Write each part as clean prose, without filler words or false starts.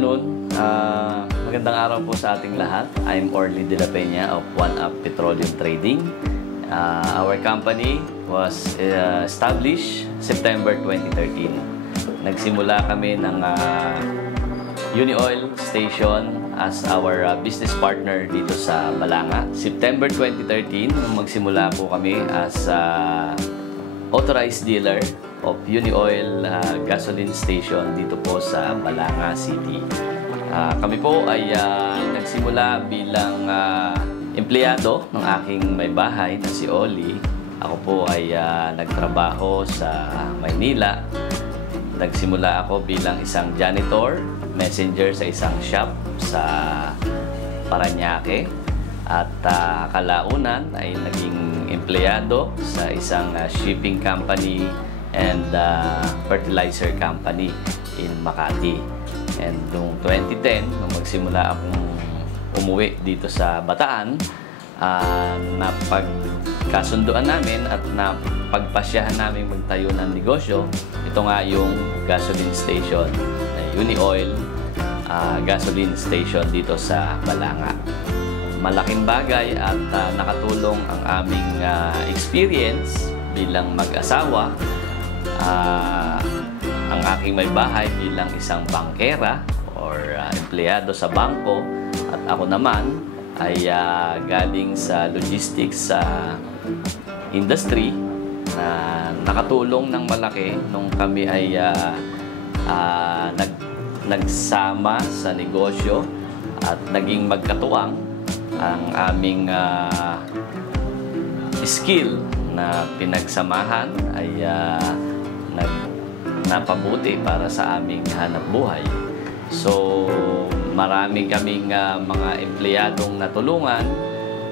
afternoon. Magandang araw po sa ating lahat. I'm Orly De La Peña of One Up Petroleum Trading. Our company was established September 2013. Nagsimula kami ng Unioil Station as our business partner dito sa Balanga. September 2013, nung magsimula po kami as authorized dealer of Unioil gasoline station dito po sa Balanga City. Kami po ay nagsimula bilang empleyado ng aking may bahay na si Oli. Ako po ay nagtrabaho sa Maynila. Nagsimula ako bilang isang janitor, messenger sa isang shop sa Parañaque. At kalaunan ay naging empleyado sa isang shipping company and fertilizer company in Makati. And noong 2010, nung magsimula akong umuwi dito sa Bataan, napagkasunduan namin at napagpasyahan namin magtayo ng negosyo. Ito nga yung gasoline station na Unioil gasoline station dito sa Balanga. Malaking bagay at nakatulong ang aming experience bilang mag-asawa. Ang aking may bahay bilang isang bangkera or empleyado sa bangko, at ako naman ay galing sa logistics industry na nakatulong ng malaki nung kami ay nagsama sa negosyo at naging magkatuwang. Ang aming skill na pinagsamahan ay napabuti para sa aming hanap buhay. So, marami kaming mga empleyadong natulungan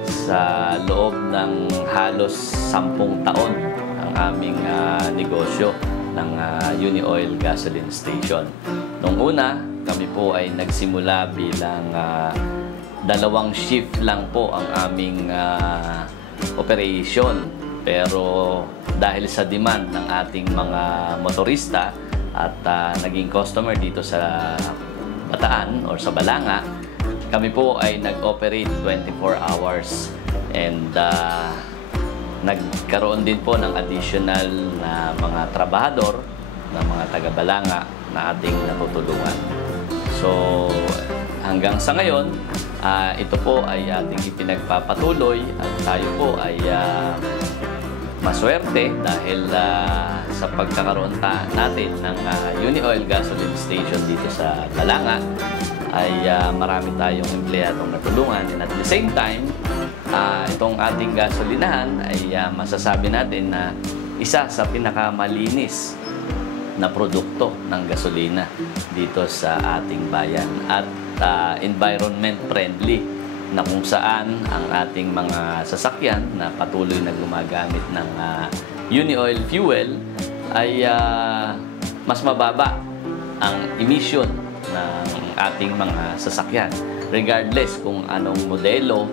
sa loob ng halos 10 taon ang aming negosyo ng Unioil gasoline station. Noong una, kami po ay nagsimula bilang 2 shift lang po ang aming operation. Pero dahil sa demand ng ating mga motorista at naging customer dito sa Bataan or sa Balanga, kami po ay nag-operate 24 hours and nagkaroon din po ng additional na mga trabahador na mga taga-Balanga na ating natutulungan. So hanggang sa ngayon, ito po ay ating ipinagpapatuloy at tayo po ay maswerte dahil sa pagkakaroon natin ng Unioil gasoline station dito sa Balanga ay marami tayong empleyadong natulungan, and at the same time itong ating gasolinahan ay masasabi natin na isa sa pinakamalinis na produkto ng gasolina dito sa ating bayan at environment friendly, na kung saan ang ating mga sasakyan na patuloy na gumagamit ng Unioil fuel ay mas mababa ang emission ng ating mga sasakyan regardless kung anong modelo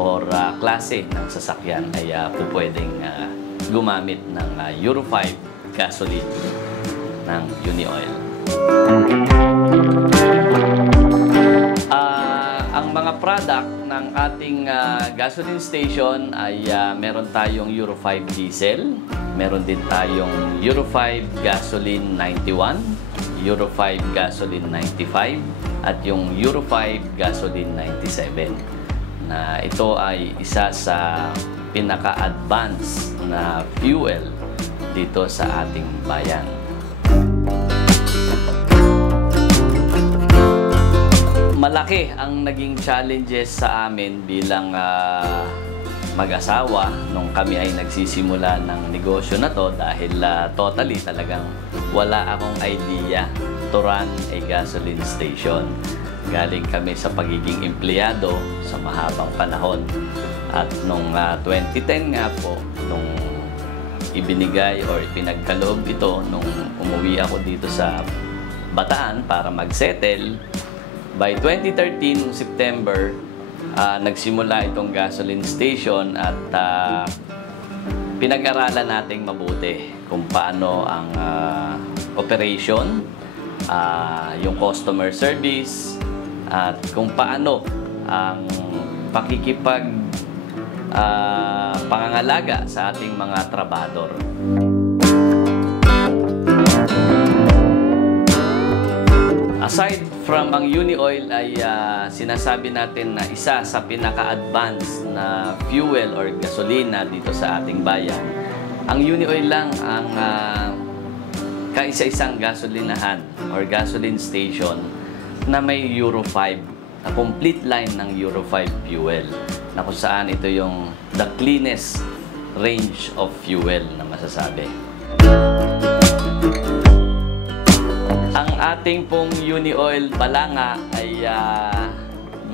or klase ng sasakyan ay pwedeng gumamit ng Euro 5 gasoline ng Unioil. Ang mga product ng ating gasoline station ay meron tayong Euro 5 diesel, meron din tayong Euro 5 gasoline 91, Euro 5 gasoline 95, at yung Euro 5 gasoline 97. Na ito ay isa sa pinaka-advanced na fuel dito sa ating bayan. Malaki ang naging challenges sa amin bilang mag-asawa nung kami ay nagsisimula ng negosyo na to dahil totally talagang wala akong idea to run a gasoline station. Galing kami sa pagiging empleyado sa mahabang panahon. At nung 2010 nga po, nung ibinigay or ipinagkaloob ito nung umuwi ako dito sa Bataan para mag-settle, by 2013, September, nagsimula itong gasoline station at pinag-aralan nating mabuti kung paano ang operation yung customer service, at kung paano ang pangangalaga sa ating mga trabahador. Aside from ang Unioil ay sinasabi natin na isa sa pinaka-advanced na fuel or gasolina dito sa ating bayan, ang Unioil lang ang kaisa-isang gasolinahan or gasoline station na may Euro 5, na complete line ng Euro 5 fuel, na kung saan ito yung the cleanest range of fuel na masasabi. Ang ating pong Unioil Balanga ay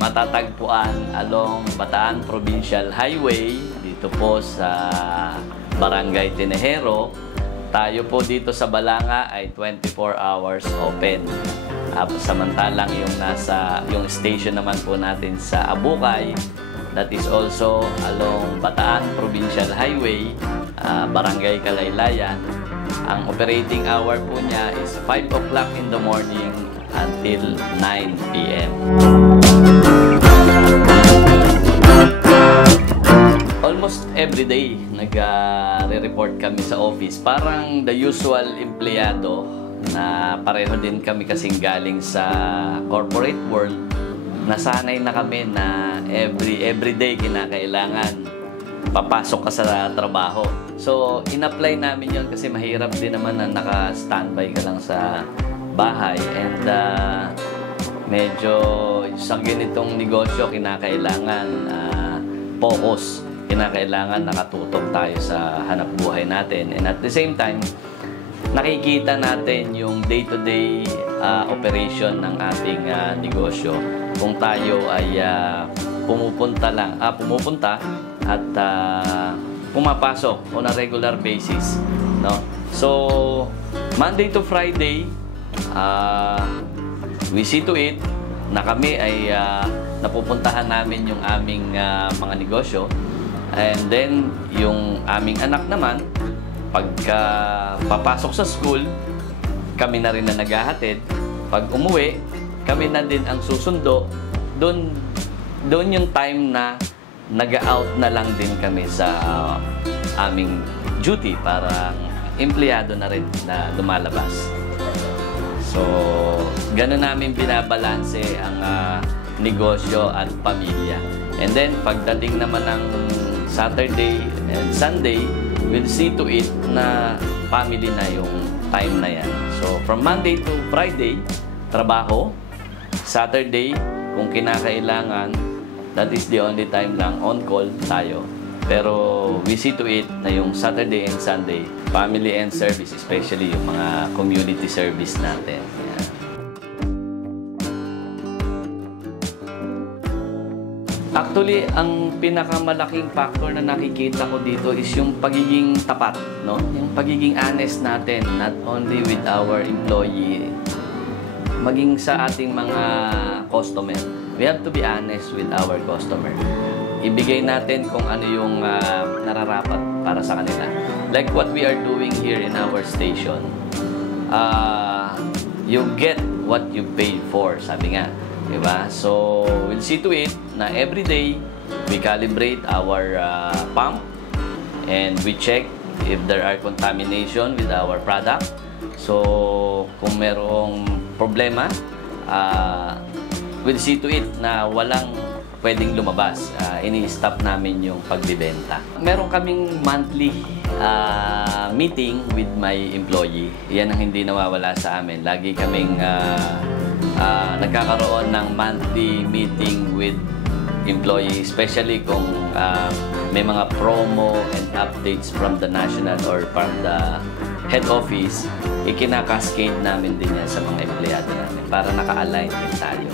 matatagpuan along Bataan Provincial Highway, dito po sa Barangay Tinejero. Tayo po dito sa Balanga ay 24 hours open. Samantalang yung station naman po natin sa Abukay, that is also along Bataan Provincial Highway, Barangay Kalaylayan. Ang operating hour po niya is 5 o'clock in the morning until 9 p.m. Almost every day nag-re-report kami sa office. Parang the usual empleyado na pareho din kami kasing galing sa corporate world. Nasanay na kami na every day kinakailangan papasok ka sa trabaho. So, in-apply namin yon kasi mahirap din naman na naka-standby ka lang sa bahay. And medyo sa ganitong negosyo, kinakailangan focus. Kinakailangan nakatutok tayo sa hanap buhay natin. And at the same time, nakikita natin yung day-to-day operation ng ating negosyo. Kung tayo ay pumupunta at pumapasok on a regular basis, no? So, Monday to Friday, we see to it na kami ay napupuntahan namin yung aming mga negosyo. And then, yung aming anak naman, pagka papasok sa school, kami na rin na naghahatid. Pag umuwi, kami na din ang susundo. Doon yung time na nag-out na lang din kami sa aming duty, para empleyado na rin na lumalabas. So, gano'n namin binabalanse ang negosyo at pamilya. And then, pagdating naman ng Saturday and Sunday, we'll see to it na family na yung time na yan. So, from Monday to Friday, trabaho. Saturday, kung kinakailangan, that is the only time lang on call tayo. Pero we see to it na yung Saturday and Sunday, family and service, especially yung mga community service natin. Yan. Actually, ang pinakamalaking factor na nakikita ko dito is yung pagiging tapat, no? Yung pagiging honest natin, not only with our employee, maging sa ating mga customer. We have to be honest with our customer. Ibigay natin kung ano yung nararapat para sa kanila. Like what we are doing here in our station. You get what you paid for, sabi nga. Diba? So, we'll see to it na every day, we calibrate our pump and we check if there are contamination with our product. So, kung merong problema, we'll see to it na walang pwedeng lumabas. Ini-stop namin yung pagbibenta. Meron kaming monthly meeting with my employee. Yan ang hindi nawawala sa amin. Lagi kaming nagkakaroon ng monthly meeting with employee, especially kung may mga promo and updates from the national or from the head office, ikinakascade namin din yan sa mga empleyado namin para naka-align din tayo.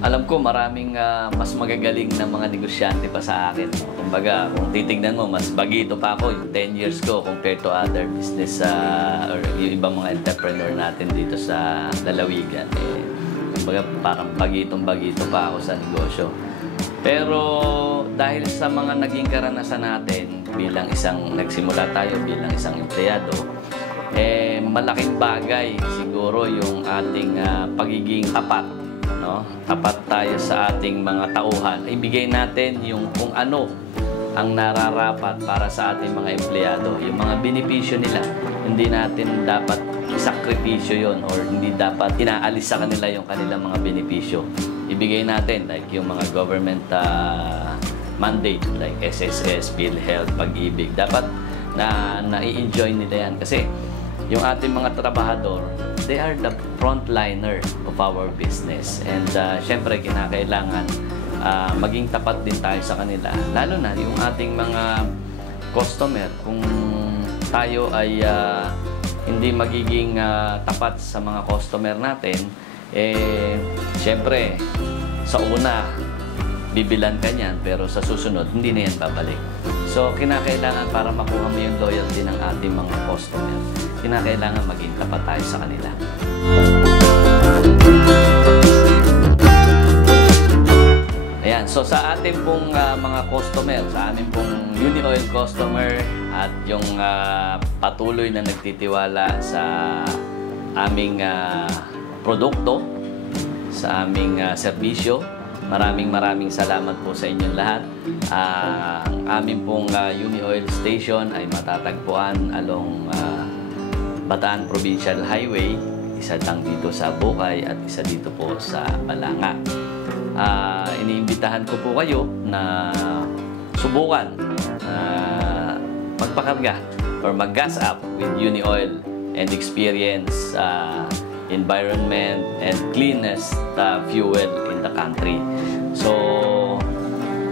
Alam ko maraming mas magagaling na mga negosyante pa sa akin. Kumbaga, kung titignan mo, mas bagito pa ako yung 10 years ko compared to other business or yung ibang mga entrepreneur natin dito sa lalawigan. Kumbaga, parang bagitong-bagito pa ako sa negosyo. Pero dahil sa mga naging karanasan natin, nagsimula tayo bilang isang empleyado, malaking bagay siguro yung ating pagiging tapat, no? Tapat tayo sa ating mga tauhan. Ibigay natin yung kung ano ang nararapat para sa ating mga empleyado, yung mga benepisyo nila. Hindi natin dapat isakripisyo yon or hindi dapat inaalis sa kanila yung kanilang mga benepisyo. Ibigay natin like yung mga government mandate like SSS, PhilHealth, Pag-ibig. Dapat na-i-enjoy nila yan kasi yung ating mga trabahador, they are the frontliner of our business. And syempre, kinakailangan maging tapat din tayo sa kanila. Lalo na yung ating mga customer. Kung tayo ay hindi magiging tapat sa mga customer natin, syempre, sa una, bibilan ka niyan, pero sa susunod, hindi na yan babalik. So, kinakailangan para makuha mo yung loyalty ng ating mga customer, kinakailangan maging tapat tayo sa kanila. Ayan, so sa ating pong mga customer, sa aming pong UniOil customer at yung patuloy na nagtitiwala sa aming produkto, sa aming serbisyo, maraming salamat po sa inyong lahat. Ang aming pong UniOil station ay matatagpuan along Bataan Provincial Highway. Isa lang dito sa Bukay at isa dito po sa Balanga. Iniimbitahan ko po kayo na subukan magpakarga or mag-gas up with UniOil and experience environment and cleanest fuel in the country. So,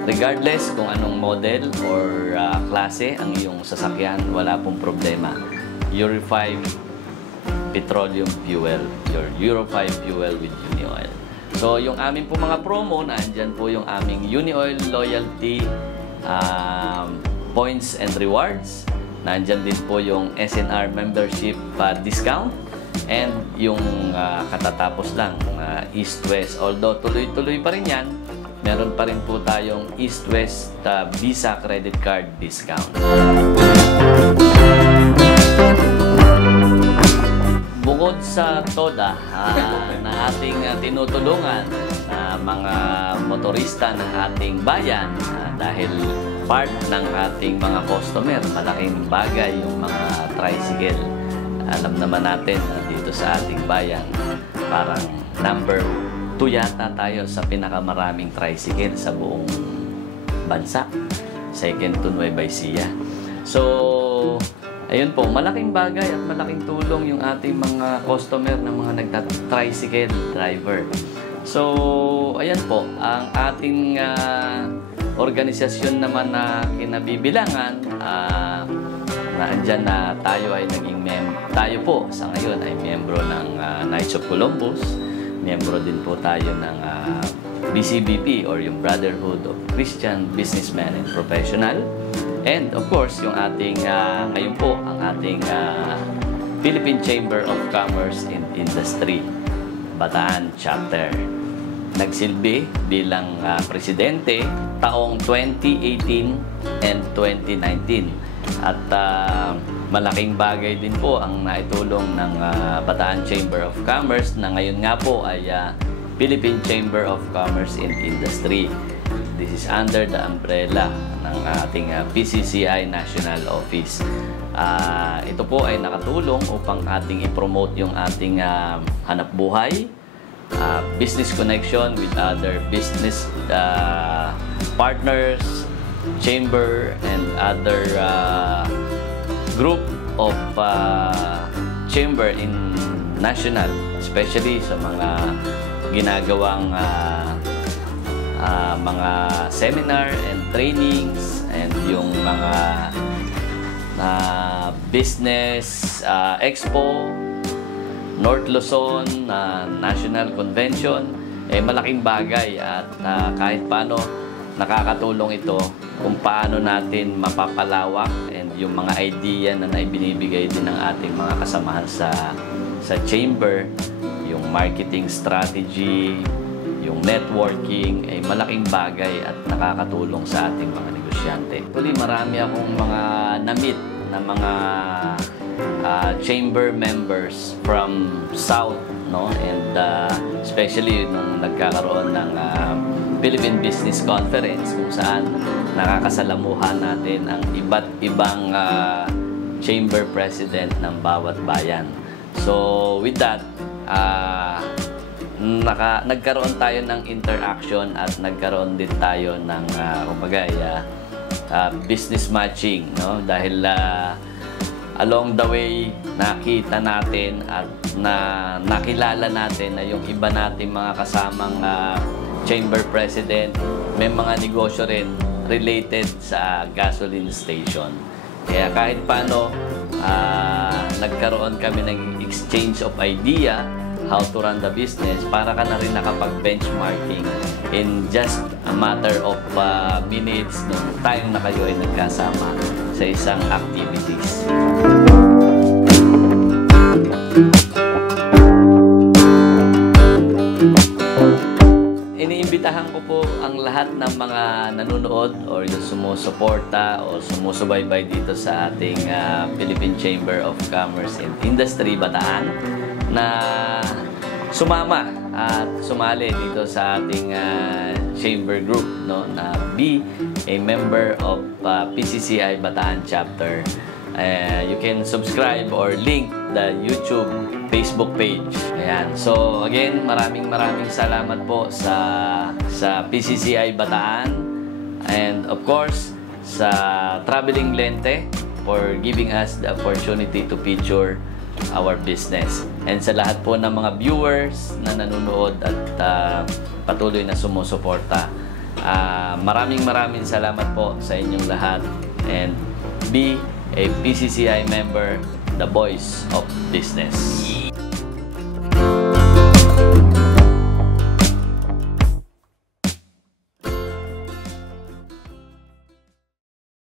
regardless kung anong model or klase ang iyong sasakyan, wala pong problema. Euro 5 petroleum fuel, your Euro 5 fuel with UniOil. So, yung aming po mga promo, nandyan po yung aming UniOil loyalty points and rewards. Nandyan din po yung SNR membership discount. And yung katatapos lang, East-West. Although tuloy-tuloy pa rin yan, meron pa rin po tayong East-West Visa credit card discount. Bukod sa TODA na ating tinutulungan na mga motorista ng ating bayan dahil part ng ating mga customer, malaking bagay yung mga tricycle. Alam naman natin dito sa ating bayan, parang number 2 yata tayo sa pinakamaraming tricycle sa buong bansa. Second to Nueva Ecija. So, ayun po, malaking bagay at malaking tulong yung ating mga customer ng mga nagta-tricycle driver. So, ayan po, ang ating organisasyon naman na kinabibilangan, andyan na tayo ay tayo po sa ngayon ay miyembro ng Knights of Columbus, miyembro din po tayo ng BCBP or yung Brotherhood of Christian Businessmen and Professional, and of course yung ating ngayon po ang ating Philippine Chamber of Commerce and Industry Bataan Chapter. Nagsilbi bilang presidente taong 2018 and 2019. At malaking bagay din po ang naitulong ng Bataan Chamber of Commerce na ngayon nga po ay Philippine Chamber of Commerce and Industry. This is under the umbrella ng ating PCCI National Office. Ito po ay nakatulong upang ating i-promote yung ating hanap buhay, business connection with other business partners, chamber, and other group of chamber in national, especially sa mga ginagawang mga seminar and trainings and yung mga business expo, North Luzon National Convention, malaking bagay at kahit paano nakakatulong ito kung paano natin mapapalawak and yung mga idea na naibinibigay din ng ating mga kasamahan sa chamber, yung marketing strategy, yung networking, ay malaking bagay at nakakatulong sa ating mga negosyo. negosyante. Actually, marami akong mga na-meet na mga chamber members from South, no? And especially nung nagkakaroon ng Philippine Business Conference kung saan nakakasalamuhan natin ang iba't ibang chamber president ng bawat bayan. So with that, nagkaroon tayo ng interaction at nagkaroon din tayo ng business matching, no? Dahil along the way nakita natin at nakilala natin na yung iba nating mga kasamang chamber president may mga negosyo rin related sa gasoline station. Kaya kahit paano nagkaroon kami ng exchange of idea how to run the business, para ka na rin nakapag-benchmarking in just a matter of minutes nung time na kayo ay nagkasama sa isang activities. Iniimbitahan ko po ang lahat ng mga nanonood or yung sumusuporta o sumusubaybay dito sa ating Philippine Chamber of Commerce and Industry Bataan na sumama at sumali dito sa ating chamber group, no, na be a member of PCCI Bataan chapter. You can subscribe or link the YouTube Facebook page. Ayan. So again, maraming salamat po sa PCCI Bataan, and of course sa Traveling Lente for giving us the opportunity to feature our business. And sa lahat po ng mga viewers na nanonood at patuloy na sumusuporta, maraming salamat po sa inyong lahat, and be a PCCI member, the voice of business.